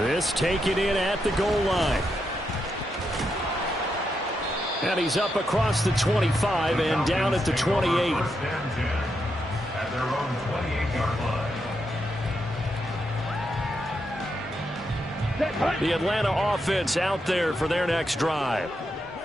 This taken in at the goal line. And he's up across the 25 and down at the 28. At their own 28-yard line. The Atlanta offense out there for their next drive.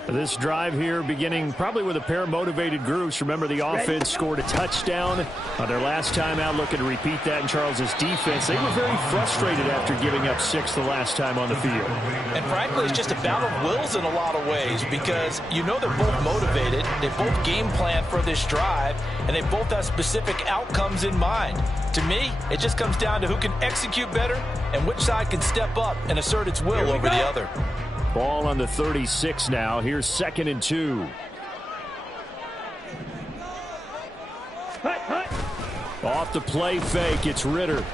This drive here beginning probably with a pair of motivated groups. Remember, the offense scored a touchdown on their last time out, looking to repeat that in Charles's defense. They were very frustrated after giving up 6 the last time on the field. And frankly, it's just a battle of wills in a lot of ways because you know they're both motivated. They both game plan for this drive, and they both have specific outcomes in mind. To me, it just comes down to who can execute better and which side can step up and assert its will over the other. Ball on the 36 now. Here's 2nd and 2. Off the play fake, it's Ritter.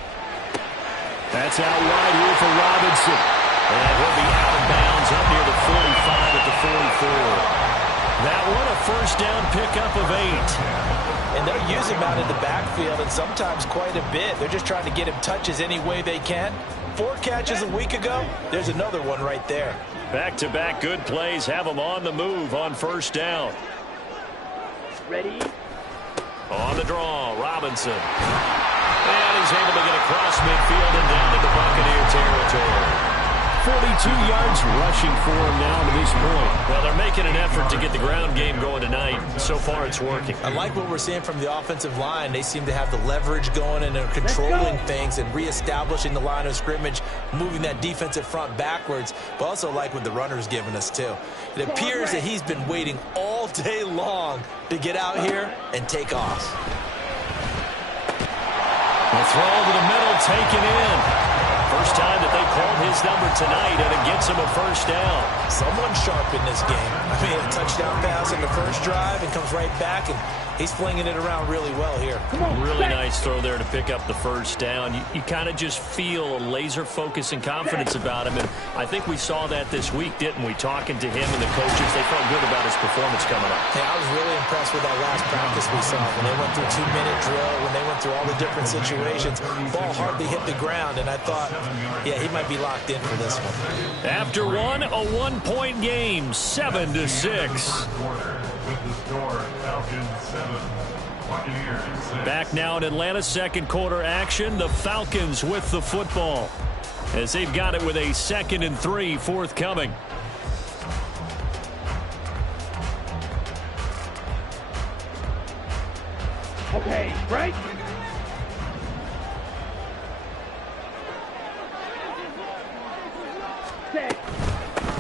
That's out wide here for Robinson. And he'll be out of bounds up near the 45 at the 44. That one a first down pickup of 8. And they'll use him out in the backfield and sometimes quite a bit. They're just trying to get him touches any way they can. 4 catches a week ago, there's another one right there. Back-to-back good plays have him on the move on first down. Ready? On the draw, Robinson. And he's able to get across midfield and down into Buccaneer territory. 42 yards rushing for him now to this point. Well, they're making an effort to get the ground game going tonight. So far, it's working. I like what we're seeing from the offensive line. They seem to have the leverage going and they're controlling things and reestablishing the line of scrimmage, moving that defensive front backwards, but also like what the runner's giving us, too. It appears that he's been waiting all day long to get out here and take off. The throw to the middle, taken in. First time that they called his number tonight, and it gets him a first down. Someone sharp in this game. I mean, a touchdown pass in the first drive and comes right back, and he's flinging it around really well here. Really nice throw there to pick up the first down. You kind of just feel a laser focus and confidence about him, and I think we saw that this week, didn't we? Talking to him and the coaches, they felt good about his performance coming up. Yeah, I was really impressed with that last practice we saw when they went through 2-minute drill, when they went through all the different situations. Ball hardly hit the ground, and I thought, yeah, he might be locked in for this one. After one, a 1-point game, 7-6. Back now in Atlanta, second quarter action. The Falcons with the football as they've got it with a 2nd and 3 forthcoming. Okay, right?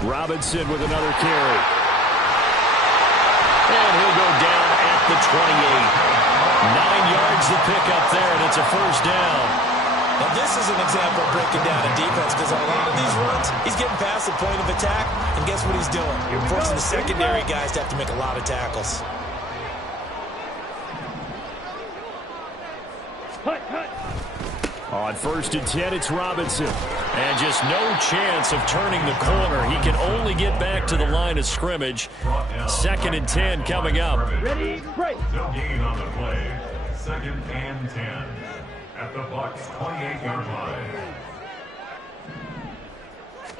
Robinson with another carry. And he'll go down at the 28. 9 yards to pick up there, and it's a first down. Now this is an example of breaking down a defense because on a lot of these runs, he's getting past the point of attack, and guess what he's doing? You're forcing the secondary guys to have to make a lot of tackles. On 1st and 10, it's Robinson. And just no chance of turning the corner. He can only get back to the line of scrimmage. 2nd and 10 coming up. Ready, break. No gain on the play. 2nd and 10 at the Bucs' 28-yard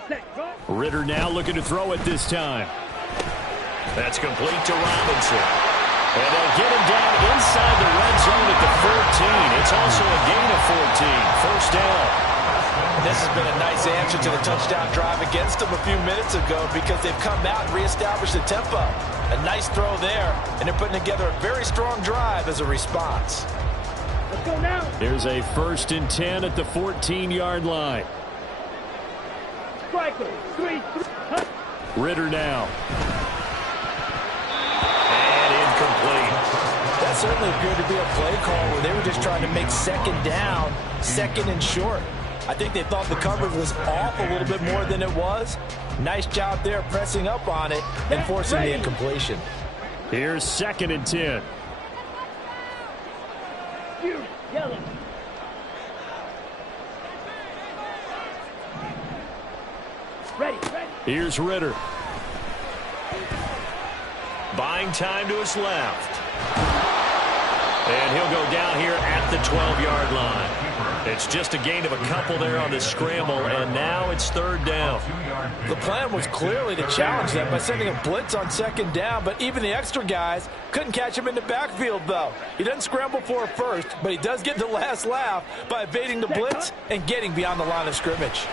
line. Ritter now looking to throw it this time. That's complete to Robinson. And they'll get him down inside the red zone at the 14. It's also a gain of 14. First down. And this has been a nice answer to the touchdown drive against them a few minutes ago because they've come out and reestablished the tempo. A nice throw there, and they're putting together a very strong drive as a response. Let's go now. Here's a 1st and 10 at the 14-yard line. Striker, 3. Ritter now. And incomplete. That certainly appeared to be a play call where they were just trying to make 2nd down, 2nd and short. I think they thought the coverage was off a little bit more than it was. Nice job there pressing up on it and forcing the incompletion. Here's 2nd and 10. Yellow. Ready. Here's Ritter. Buying time to his left. And he'll go down here at the 12-yard line. It's just a gain of a couple there on the scramble, and now it's third down. The plan was clearly to challenge them by sending a blitz on second down, but even the extra guys couldn't catch him in the backfield, though. He doesn't scramble for a first, but he does get the last laugh by evading the blitz and getting beyond the line of scrimmage.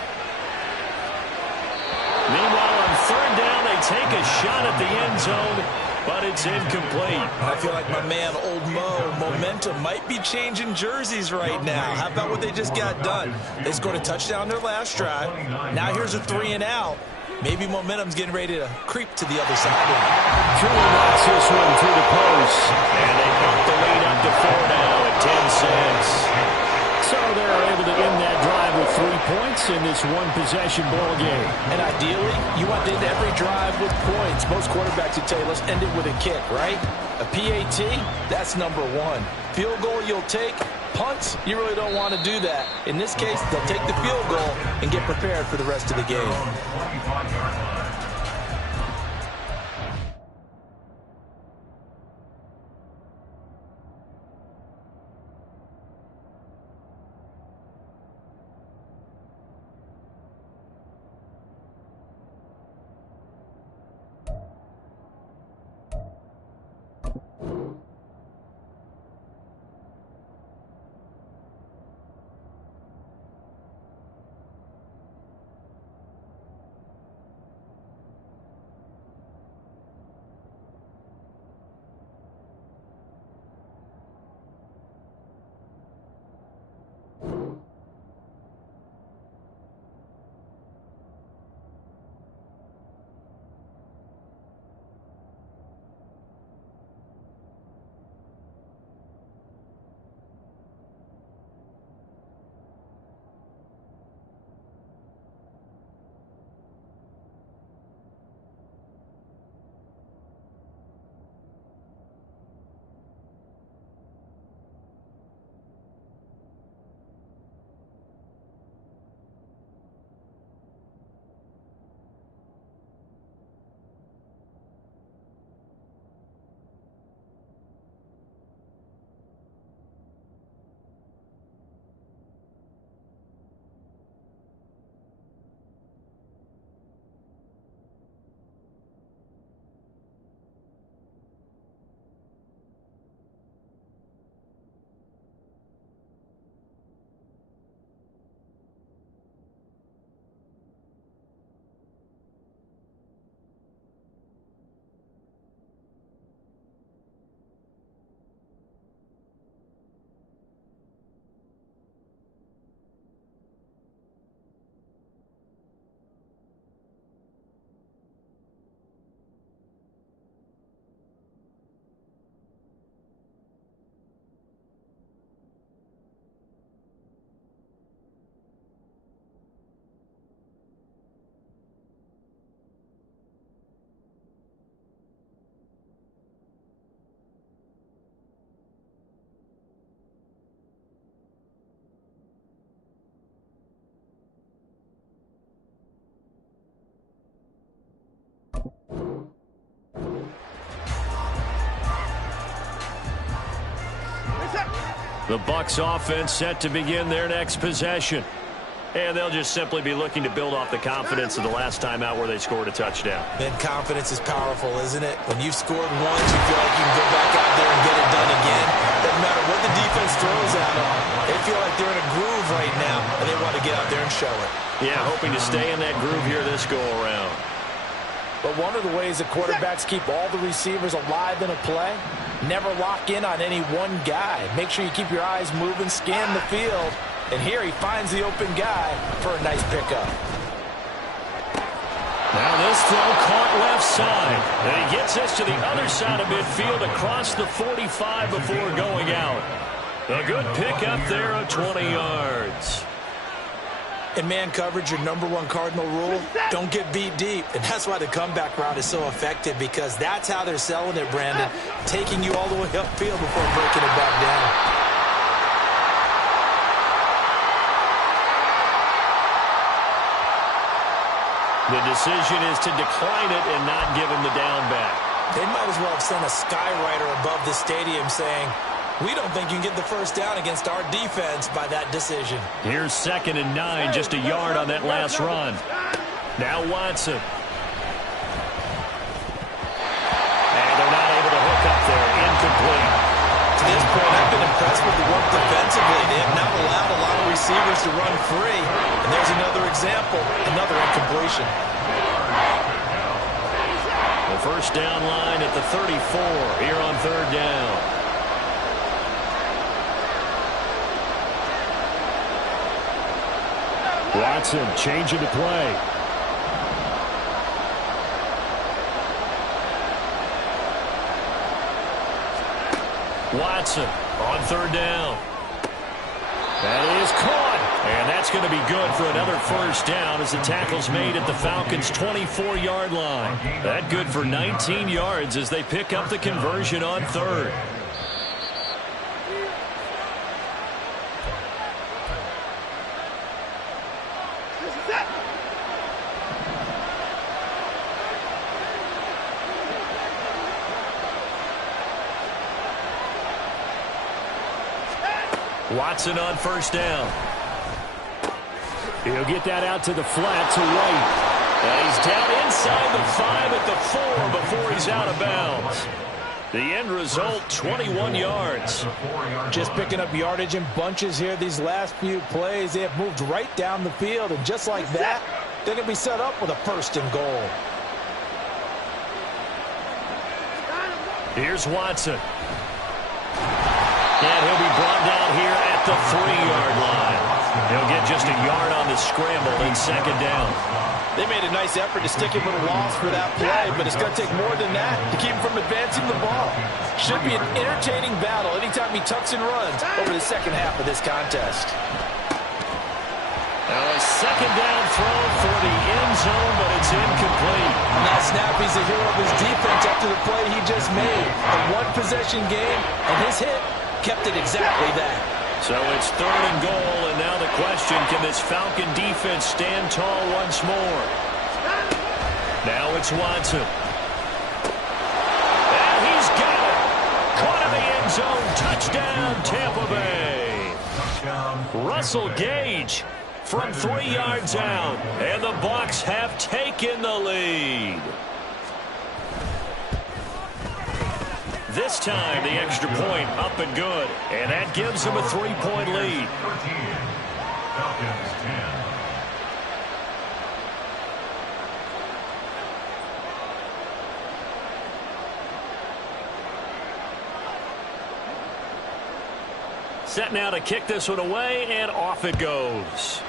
Meanwhile, on third down, they take a shot at the end zone, but it's incomplete. I feel like my man, Old Mo, momentum might be changing jerseys right now. How about what they just got done? They scored a touchdown their last drive. Now here's a 3 and out. Maybe momentum's getting ready to creep to the other sideline. Truly knocks this one through the post, and they bump the lead up to 4 now at 10-6. So they're able to end that drive with 3 points in this one-possession ball game. And ideally, you want to end every drive with points. Most quarterbacks would tell you, let's end it with a kick, right? A PAT, that's number 1. Field goal you'll take. Punts, you really don't want to do that. In this case, they'll take the field goal and get prepared for the rest of the game. The Bucs offense set to begin their next possession. And they'll just simply be looking to build off the confidence of the last time out where they scored a touchdown. Man, confidence is powerful, isn't it? When you've scored once, you feel like you can go back out there and get it done again. Doesn't matter what the defense throws at them. They feel like they're in a groove right now, and they want to get out there and show it. Yeah, hoping to stay in that groove here this go-around. But one of the ways that quarterbacks keep all the receivers alive in a play, never lock in on any one guy. Make sure you keep your eyes moving, scan the field. And here he finds the open guy for a nice pickup. Now this throw caught left side. And he gets this to the other side of midfield across the 45 before going out. A good pickup there of 20 yards. In man coverage, your #1 cardinal rule, don't get beat deep. And that's why the comeback route is so effective, because that's how they're selling it, Brandon. Taking you all the way upfield before breaking it back down. The decision is to decline it and not give him the down back. They might as well have sent a skywriter above the stadium saying, We don't think you can get the first down against our defense by that decision. Here's 2nd and 9, just a yard on that last run. Now Watson. And they're not able to hook up there. Incomplete. To this point, I've been impressed with the work defensively. They have not allowed a lot of receivers to run free. And there's another example, another incompletion. The first down line at the 34 here on 3rd down. Watson changing to play. Watson on 3rd down. That is caught. And that's going to be good for another first down as the tackle's made at the Falcons' 24-yard line. That good for 19 yards as they pick up the conversion on 3rd. Watson on first down. He'll get that out to the flat to White. And he's down inside the 5 at the 4 before he's out of bounds. The end result, 21 yards. Just picking up yardage in bunches here these last few plays. They have moved right down the field, and just like that, they're going to be set up with a 1st and goal. Here's Watson. And he'll be brought down here at the 3-yard line. He'll get just a yard on the scramble in 2nd down. They made a nice effort to stick him with a loss for that play, but it's going to take more than that to keep him from advancing the ball. Should be an entertaining battle anytime he tucks and runs over the second half of this contest. Now a 2nd down throw for the end zone, but it's incomplete. On that snap, he's the hero of his defense after the play he just made. A one-possession game, and his hit kept it exactly that. So it's 3rd and goal, and now the question, can this Falcon defense stand tall once more? Now it's Watson. And he's got it. Caught in the end zone. Touchdown, Tampa Bay. Russell Gage from 3 yards out, and the Bucs have taken the lead. This time, the extra point up and good. And that gives them a 3-point lead. 13, Falcons 10. Set now to kick this one away, and off it goes.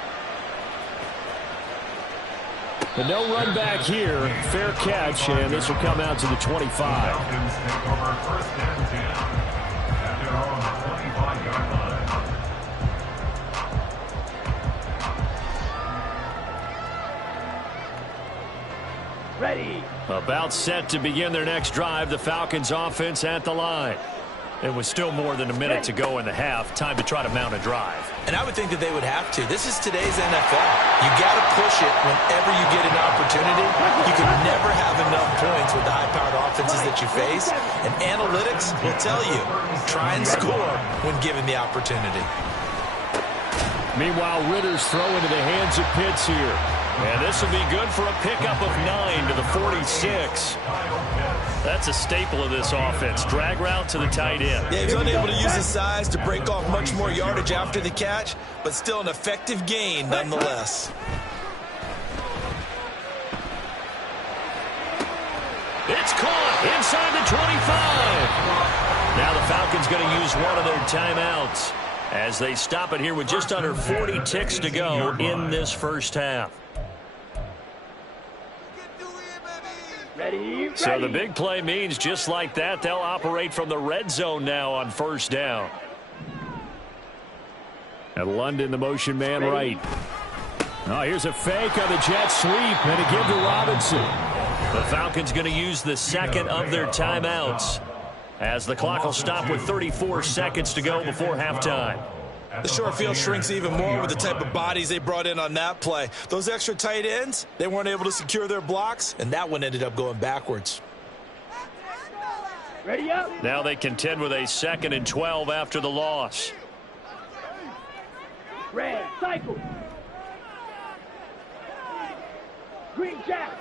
The no run back here, fair catch, and this will come out to the 25. Falcons take over 1st and 10 at their own 25-yard line. Ready. About set to begin their next drive, the Falcons offense at the line. It was still more than a minute to go in the half. Time to try to mount a drive. And I would think that they would have to. This is today's NFL. You got to push it whenever you get an opportunity. You can never have enough points with the high-powered offenses that you face. And analytics will tell you, try and score when given the opportunity. Meanwhile, Ritter's throw into the hands of Pitts here. And this will be good for a pickup of 9 to the 46. That's a staple of this offense. Drag route to the tight end. Yeah, he's unable to use his size to break off much more yardage after the catch, but still an effective gain nonetheless. It's caught inside the 25. Now the Falcons going to use one of their timeouts as they stop it here with just under 40 ticks to go in this first half. Ready. So the big play means just like that, they'll operate from the red zone now on first down. And London, the motion man right. Oh, here's a fake on the jet sweep, and a give to Robinson. The Falcons going to use the second of their timeouts as the clock will stop with 34 seconds to go before halftime. The short field shrinks even more with the type of bodies they brought in on that play. Those extra tight ends, they weren't able to secure their blocks, and that one ended up going backwards. Ready up. Now they contend with a 2nd and 12 after the loss. Red, cycle. Green jack.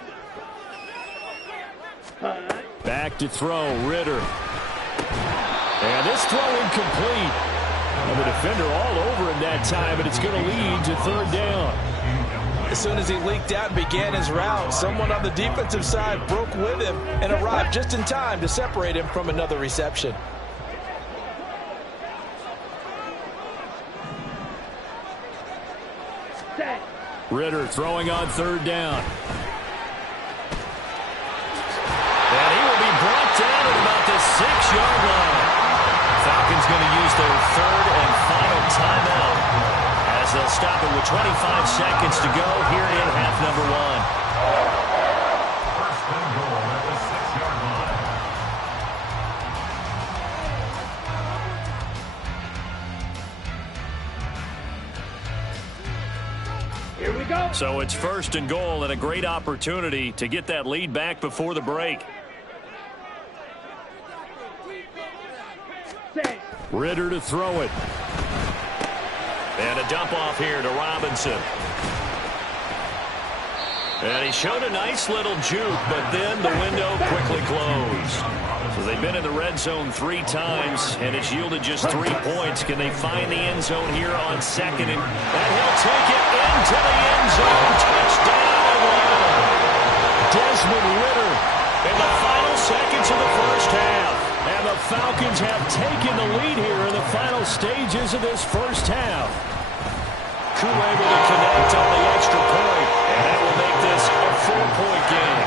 Back to throw, Ritter. And this throw incomplete. And the defender all over him that time, and it's going to lead to 3rd down. As soon as he leaked out and began his route, someone on the defensive side broke with him and arrived just in time to separate him from another reception. Ritter throwing on 3rd down. And he will be brought down at about the 6-yard line. Falcons going to use their 3rd and final timeout as they'll stop it with 25 seconds to go here in half number 1. First and goal at the 6-yard line. Here we go. So it's 1st and goal and a great opportunity to get that lead back before the break. Ritter to throw it. And a dump off here to Robinson. And he showed a nice little juke, but then the window quickly closed. So they've been in the red zone 3 times, and it's yielded just 3 points. Can they find the end zone here on 2nd? And he'll take it into the end zone. Touchdown. Desmond Ritter in the final seconds of the first half. And the Falcons have taken the lead here in the final stages of this first half. Koo able to connect on the extra point, and that will make this a 4-point game.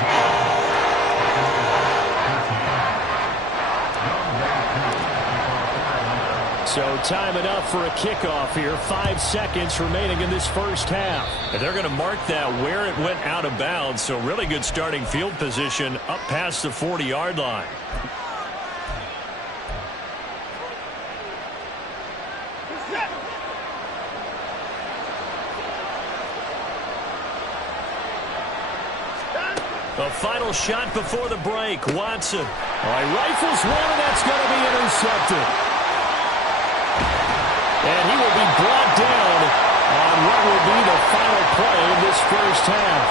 So time enough for a kickoff here. 5 seconds remaining in this first half. And they're going to mark that where it went out of bounds. So really good starting field position up past the 40-yard line. The final shot before the break. Watson. All right, rifles one, and that's going to be intercepted. And he will be brought down on what will be the final play of this first half.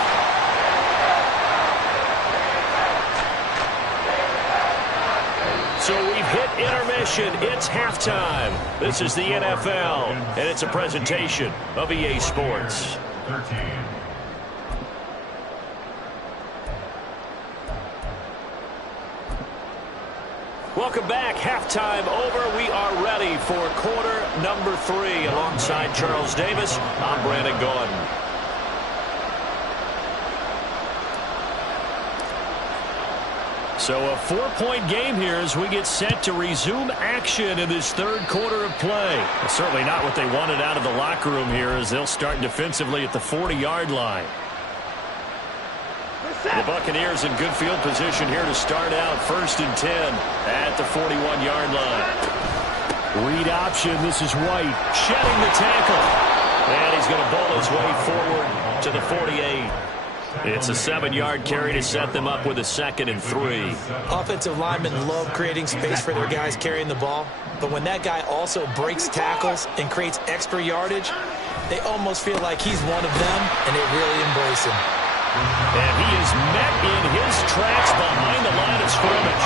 So we've hit intermission. It's halftime. This is the NFL, and it's a presentation of EA Sports. 13. Welcome back. Halftime over. We are ready for quarter number 3. Alongside Charles Davis, I'm Brandon Gordon. So a 4-point game here as we get set to resume action in this 3rd quarter of play. Well, certainly not what they wanted out of the locker room here as they'll start defensively at the 40-yard line. The Buccaneers in good field position here to start out. 1st and 10 at the 41-yard line. Read option. This is White shedding the tackle. And he's going to bowl his way forward to the 48. It's a 7-yard carry to set them up with a 2nd and 3. Offensive linemen love creating space for their guys carrying the ball. But when that guy also breaks tackles and creates extra yardage, they almost feel like he's one of them, and they really embrace him. And he is met in his tracks behind the line of scrimmage.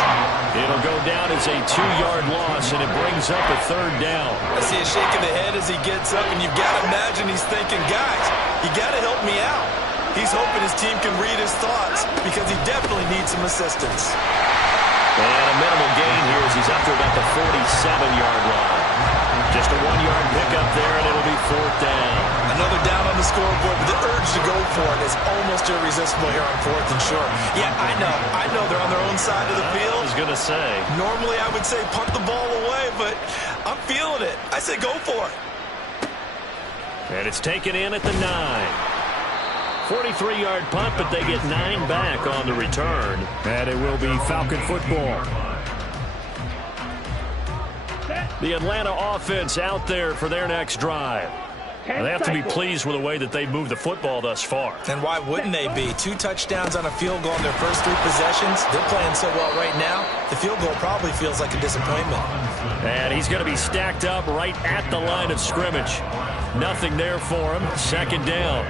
It'll go down as a 2-yard loss, and it brings up a 3rd down. I see him shaking the head as he gets up, and you've got to imagine he's thinking, guys, you got to help me out. He's hoping his team can read his thoughts because he definitely needs some assistance. And a minimal gain here as he's up to about the 47-yard line. Just a 1-yard pickup there, and it'll be 4th down. Another down on the scoreboard, but the urge to go for it is almost irresistible here on 4th and short. Yeah, I know they're on their own side of the field. I was going to say. Normally I would say punt the ball away, but I'm feeling it. I say go for it. And it's taken in at the 9. 43-yard punt, but they get 9 back on the return. And it will be Falcon football. The Atlanta offense out there for their next drive. They have to be pleased with the way that they've moved the football thus far. And why wouldn't they be? 2 touchdowns on a field goal in their first 3 possessions. They're playing so well right now, the field goal probably feels like a disappointment. And he's going to be stacked up right at the line of scrimmage. Nothing there for him. 2nd down.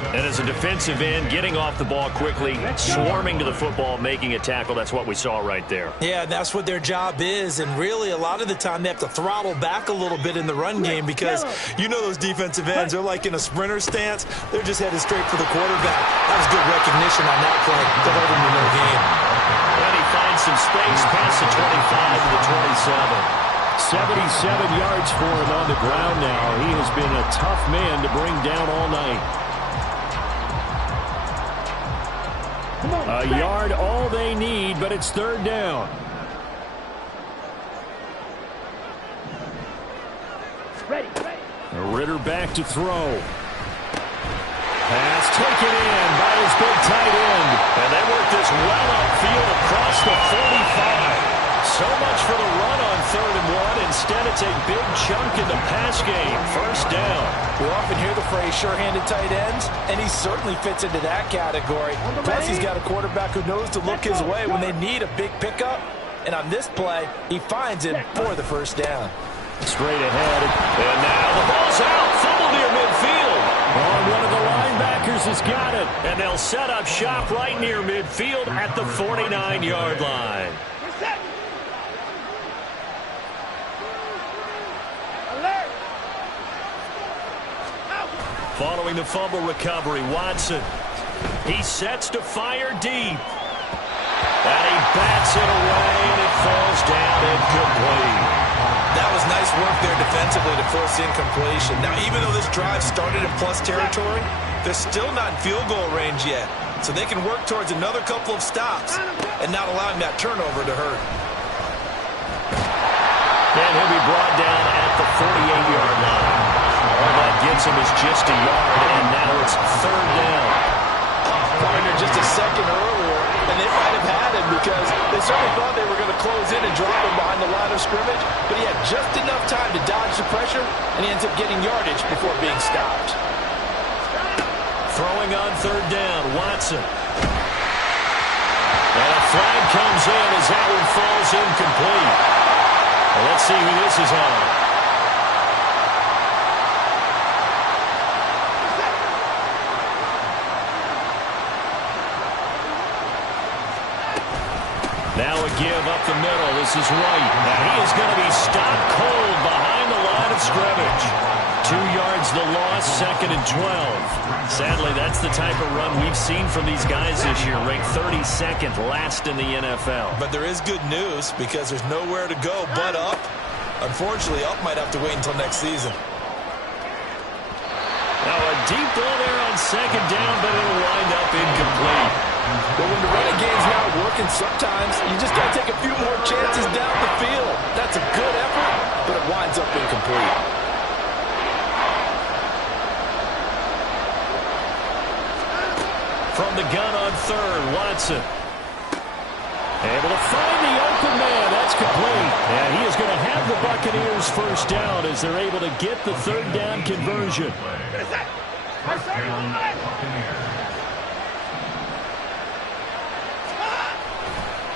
And as a defensive end, getting off the ball quickly, swarming to the football, making a tackle, that's what we saw right there. Yeah, and that's what their job is. And really, a lot of the time, they have to throttle back a little bit in the run game because you know those defensive ends, they're like in a sprinter stance. They're just headed straight for the quarterback. That was good recognition on that play to hold him in their game. And he finds some space past the 25 to the 27. 77 yards for him on the ground now. He has been a tough man to bring down all night. A yard all they need, but it's 3rd down. Ready. Ritter back to throw. Pass taken in by his big tight end. And they work this well upfield across the 45. So much for the run on 3rd and 1. Instead, it's a big chunk in the pass game. 1st down. We often hear the phrase sure-handed tight ends, and he certainly fits into that category. Plus, he's got a quarterback who knows to look his way when they need a big pickup. And on this play, he finds it for the 1st down. Straight ahead. And now the ball's out. Fumble near midfield. And one of the linebackers has got it. And they'll set up shop right near midfield at the 49-yard line. Following the fumble recovery, Watson. He sets to fire deep. And he bats it away, and it falls down incomplete. That was nice work there defensively to force incompletion. Now, even though this drive started in plus territory, they're still not in field goal range yet. So they can work towards another couple of stops and not allowing that turnover to hurt. And he'll be brought down at the 48-yard line. All that gets him is just a yard, and now it's 3rd down. Partner just a second earlier, and they might have had him because they certainly thought they were going to close in and drop him behind the line of scrimmage, but he had just enough time to dodge the pressure, and he ends up getting yardage before being stopped. Throwing on 3rd down, Watson. And a flag comes in as that one falls incomplete. Well, let's see who this is on. Now a give up the middle. This is White. Now he is going to be stopped cold behind the line of scrimmage. 2 yards the loss, 2nd and 12. Sadly, that's the type of run we've seen from these guys this year, ranked 32nd last in the NFL. But there is good news because there's nowhere to go but up. Unfortunately, up might have to wait until next season. Now a deep ball there on 2nd down, but it'll wind up incomplete. But when the running game's not working, sometimes you just got to take a few more chances down the field. That's a good effort, but it winds up incomplete. From the gun on 3rd, Watson. Able to find the open man. That's complete. And he is going to have the Buccaneers 1st down as they're able to get the 3rd down conversion. First down, Buccaneers.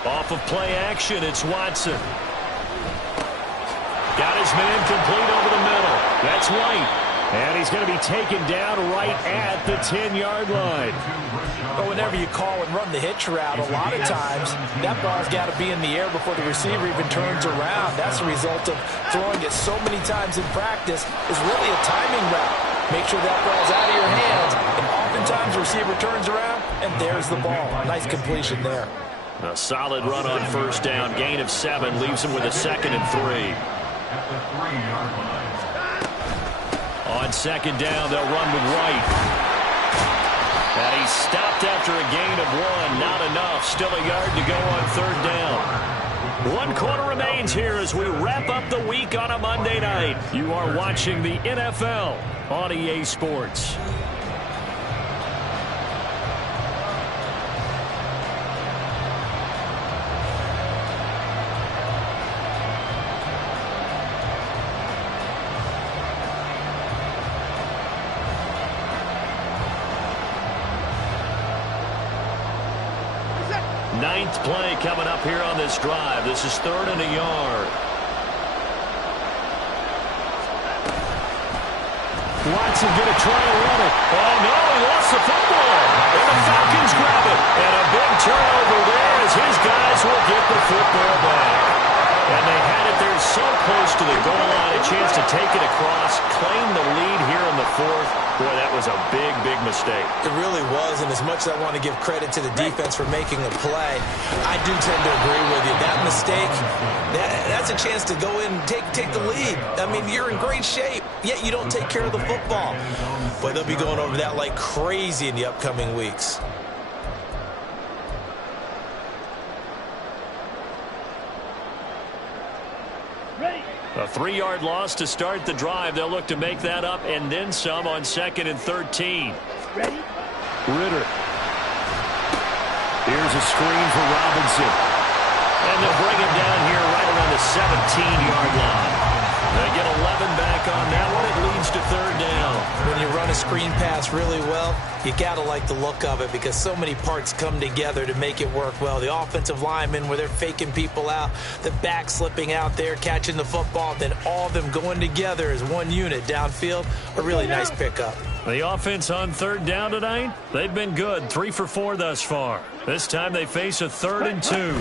Off of play action, it's Watson. Got his man complete over the middle. That's White. And he's going to be taken down right at the 10-yard line. But whenever you call and run the hitch route, a lot of times that ball's got to be in the air before the receiver even turns around. That's a result of throwing it so many times in practice. Is really a timing route. Make sure that ball's out of your hands, and oftentimes the receiver turns around, and there's the ball. Nice completion there. A solid run on 1st down. Gain of 7 leaves him with a 2nd and 3. At the 3-yard line. On 2nd down, they'll run with White. And he's stopped after a gain of 1. Not enough. Still a yard to go on 3rd down. 1 quarter remains here as we wrap up the week on a Monday night. You are watching the NFL on EA Sports. Ninth play coming up here on this drive. This is 3rd and a yard. Watson going to try and run it. Oh, no, he lost the football. And the Falcons grab it. And a big turnover there as his guys will get the football back. And they had it there so close to the goal line, a chance to take it across, claim the lead here in the 4th. Boy, that was a big, big mistake. It really was, and as much as I want to give credit to the defense for making a play, I do tend to agree with you. That mistake, that's a chance to go in and take the lead. I mean, you're in great shape, yet you don't take care of the football. But they'll be going over that like crazy in the upcoming weeks. A 3-yard loss to start the drive. They'll look to make that up and then some on 2nd and 13. Ready? Ritter. Here's a screen for Robinson. And they'll bring him down here right around the 17-yard line. They get 11 back on that one. It leads to 3rd down. When you run a screen pass really well, you got to like the look of it because so many parts come together to make it work well. The offensive linemen where they're faking people out, the back slipping out there, catching the football, then all of them going together as one unit downfield. A really nice pickup. The offense on 3rd down tonight, they've been good. 3 for 4 thus far. This time they face a 3rd and 2.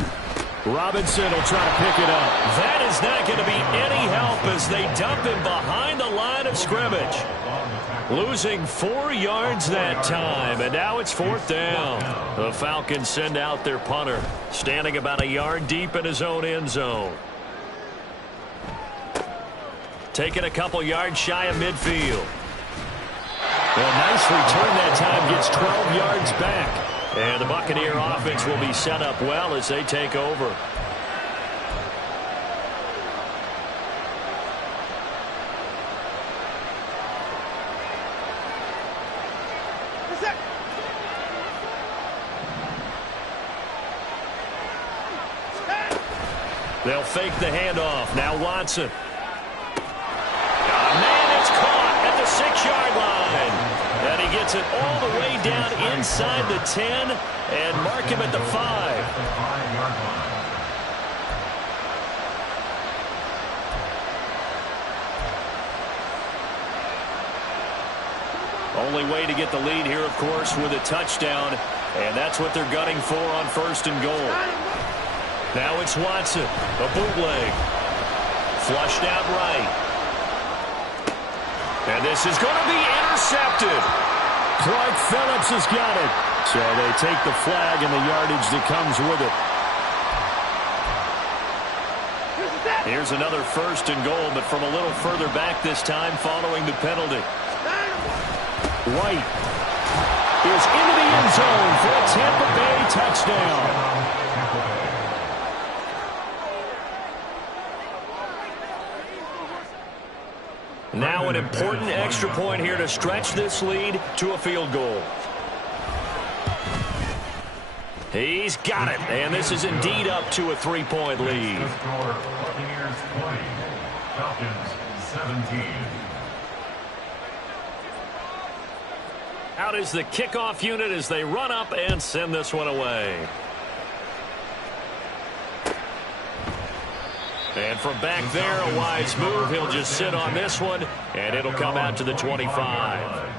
Robinson will try to pick it up. That is not going to be any help as they dump him behind the line of scrimmage. Losing 4 yards that time, and now it's 4th down. The Falcons send out their punter, standing about a yard deep in his own end zone. Taking a couple yards shy of midfield. Well, nice return that time, gets 12 yards back. And the Buccaneer offense will be set up well as they take over. They'll fake the handoff. Now Watson. Man, it's caught at the 6-yard line. And he gets it all the way down inside the 10 and mark him at the 5. Only way to get the lead here, of course, with a touchdown. And that's what they're gunning for on 1st and goal. Now it's Watson. A bootleg. Flushed out right. And this is going to be intercepted. Clark Phillips has got it. So they take the flag and the yardage that comes with it. Here's another 1st and goal, but from a little further back this time following the penalty. White is into the end zone for a Tampa Bay touchdown. Now an important extra point here to stretch this lead to a field goal. He's got it, and this is indeed up to a 3-point lead. Buccaneers 20, Falcons 17. Out is the kickoff unit as they run up and send this one away. And from back there, a wise move. He'll just sit on this one, and it'll come out to the 25.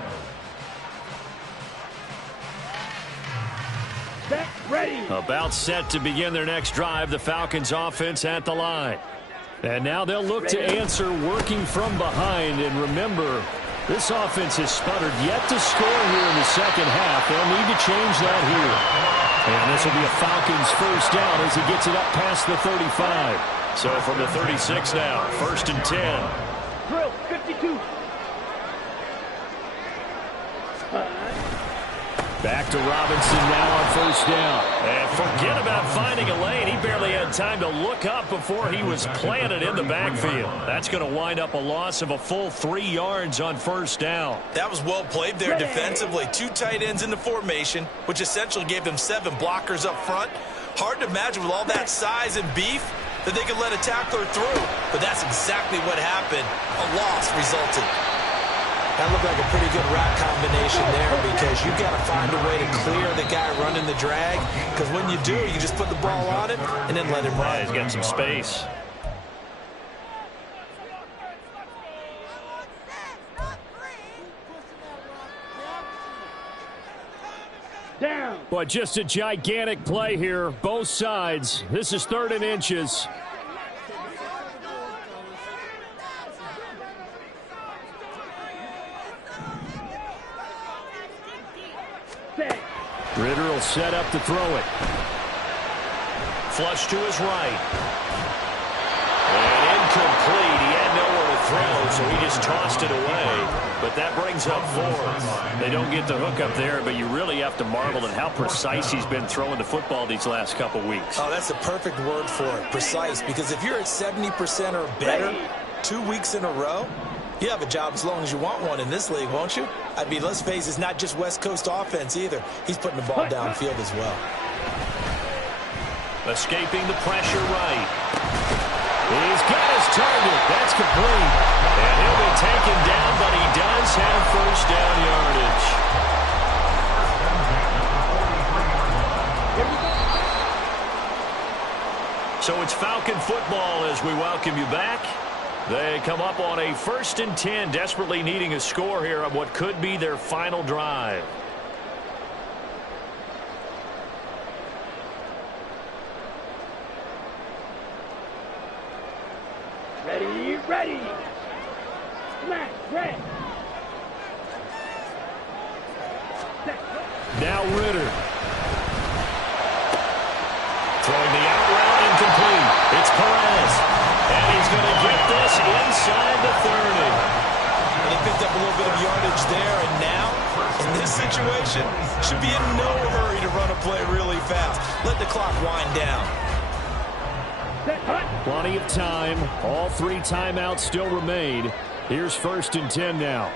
Set, ready. About set to begin their next drive, the Falcons offense at the line. And now they'll look to answer working from behind. And remember, this offense has sputtered yet to score here in the second half. They'll need to change that here. And this will be a Falcons 1st down as he gets it up past the 35. So from the 36 now, 1st and 10. Drill, 52. Back to Robinson now on 1st down. And forget about finding a lane. He barely had time to look up before he was planted in the backfield. That's going to wind up a loss of a full 3 yards on 1st down. That was well played there defensively. 2 tight ends in the formation, which essentially gave them 7 blockers up front. Hard to imagine with all that size and beef that they could let a tackler through. But that's exactly what happened. A loss resulted. That looked like a pretty good route combination there because you've got to find a way to clear the guy running the drag, because when you do, you just put the ball on him and then let him run. He's got some space. Down. But just a gigantic play here, both sides. This is 3rd and inches. Ritter will set up to throw it. Flush to his right. And incomplete. He had nowhere to throw, so he just tossed it away. But that brings up 4th. They don't get the hook up there, but you really have to marvel at how precise he's been throwing the football these last couple weeks. Oh, that's the perfect word for it, precise. Because if you're at 70% or better 2 weeks in a row, you have a job as long as you want one in this league, won't you? I mean, let's face it, it's not just West Coast offense either. He's putting the ball downfield as well. Escaping the pressure right. He's got his target. That's complete. And he'll be taken down, but he does have first down yardage. So it's Falcon football as we welcome you back. They come up on a 1st and 10, desperately needing a score here on what could be their final drive. Ready, ready. Smash, red. Now Ritter. Throwing the out route, incomplete. It's Perez. And he's going to get this inside the 30. And he picked up a little bit of yardage there, and now, in this situation, should be in no hurry to run a play really fast. Let the clock wind down. Plenty of time. All 3 timeouts still remain. Here's 1st and 10 now.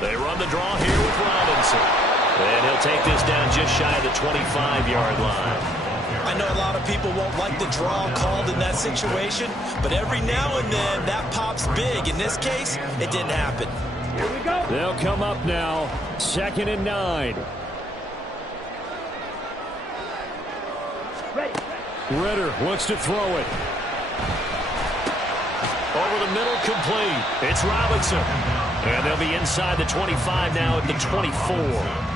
They run the draw here with Robinson. And he'll take this down just shy of the 25-yard line. I know a lot of people won't like the draw called in that situation, but every now and then that pops big. In this case, it didn't happen. Here we go. They'll come up now. 2nd and 9. Ready. Ritter looks to throw it. Over the middle, complete. It's Robinson. And they'll be inside the 25 now at the 24.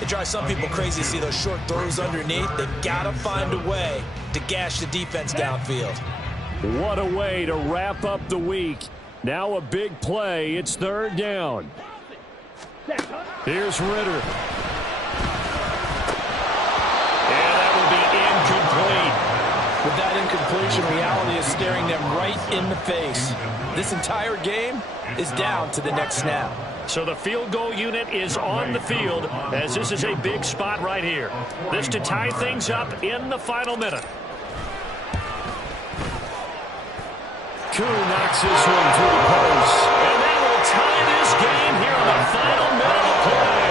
It drives some people crazy to see those short throws underneath. They've got to find a way to gash the defense downfield. What a way to wrap up the week. Now a big play. It's 3rd down. Here's Ritter. And that will be incomplete. With that incompletion, reality is staring them right in the face. This entire game is down to the next snap. So the field goal unit is on the field as this is a big spot right here. This to tie things up in the final minute. Koo knocks this one through the post. And that will tie this game here in the final minute of play.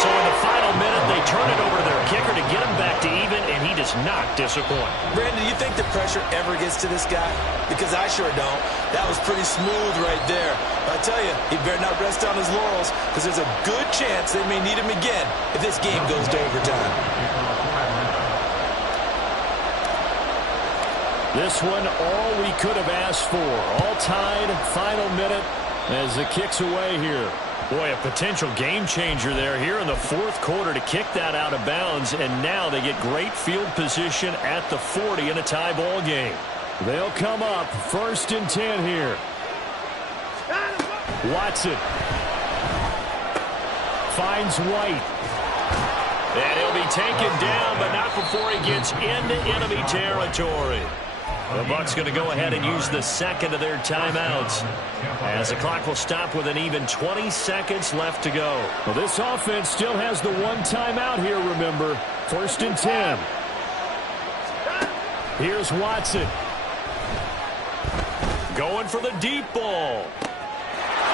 So in the final minute, they turn it over to their kicker to get him back to even, and he does not disappoint. Brandon, do you think the pressure ever gets to this guy? Because I sure don't. That was pretty smooth right there. I tell you, he better not rest on his laurels, because there's a good chance they may need him again if this game goes to overtime. This one, all we could have asked for. All tied, final minute as the kick's away here. Boy, a potential game changer there here in the 4th quarter to kick that out of bounds, and now they get great field position at the 40 in a tie ball game. They'll come up 1st and 10 here. Watson finds White. And he'll be taken down, but not before he gets into enemy territory. The Bucs going to go ahead and use the 2nd of their timeouts as the clock will stop with an even 20 seconds left to go. Well, this offense still has the 1 timeout here, remember. 1st and 10. Here's Watson. Going for the deep ball.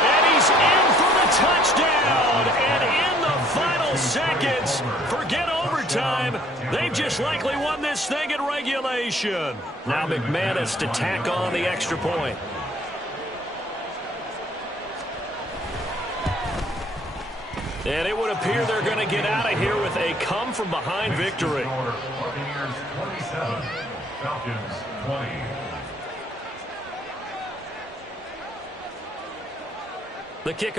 And he's in for the touchdown. And in the final seconds, forget overtime. They've just likely won this thing in regulation. Now McManus to tack on the extra point. And it would appear they're going to get out of here with a come-from-behind victory. Buccaneers 27, Falcons 20. The kickoff.